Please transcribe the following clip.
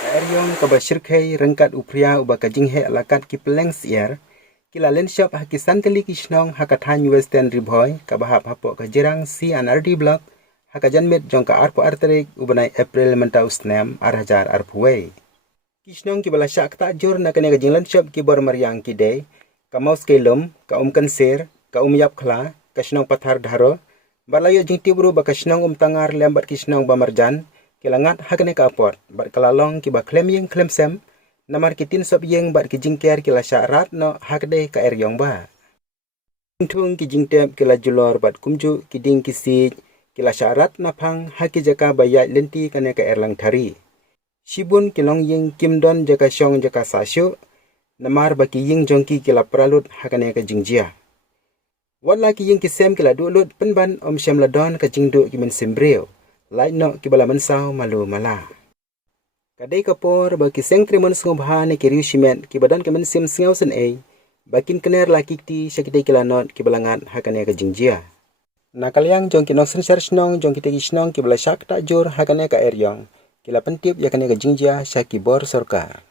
Kaeryong kabashirkhay rengkat upria ubaka jinghe alakat ki peleng siar kila len shop hakisan teli kishnong hakathan western riboy kabahap hapo kajirang si anardi block hakajanmet jongka arpo arterik ubanai April mentau snem arhajar arpuwe. Kishnong ki balasyak tak jur na kanya kajinglan shop ki bor mariang ki day kamaus kelum ka kanser ka yap khla kashnong pathar dharo balayo jing tibru ba kashnong tangar lembat kishnong ba marjan kilangat hakane ka apot bat kalalong ki ba klem yeng klem sem namar kitin sop yeng bat ki jingker kila syarat no hakde ka eryong ba tung ki jingtep kila julor bat kumju kiding kisij kila syarat na phang haki jaka bayat lenti kane ka erlang thari shibun kilong yeng kimdon jaka syong jaka sasyo namar baki yeng jongki kila pralut hakane ka jingjia wala ki yeng kisem kila dulut penban om syam ladon ka jingdu ki men simbreu lai no kibala mensau malu mala kadai kapor baki seng tremon sngobha ne kiriu shimet kibadan kemen sim sngau sen bakin kener laki ti syakidai kilanot kibalangat hakane ka jingjia nakalyang jong kinok sen sernong jong kitegi snong kibala syak tak jur hakane ka eryong kila pentip yakane ka jingjia syaki bor sorkar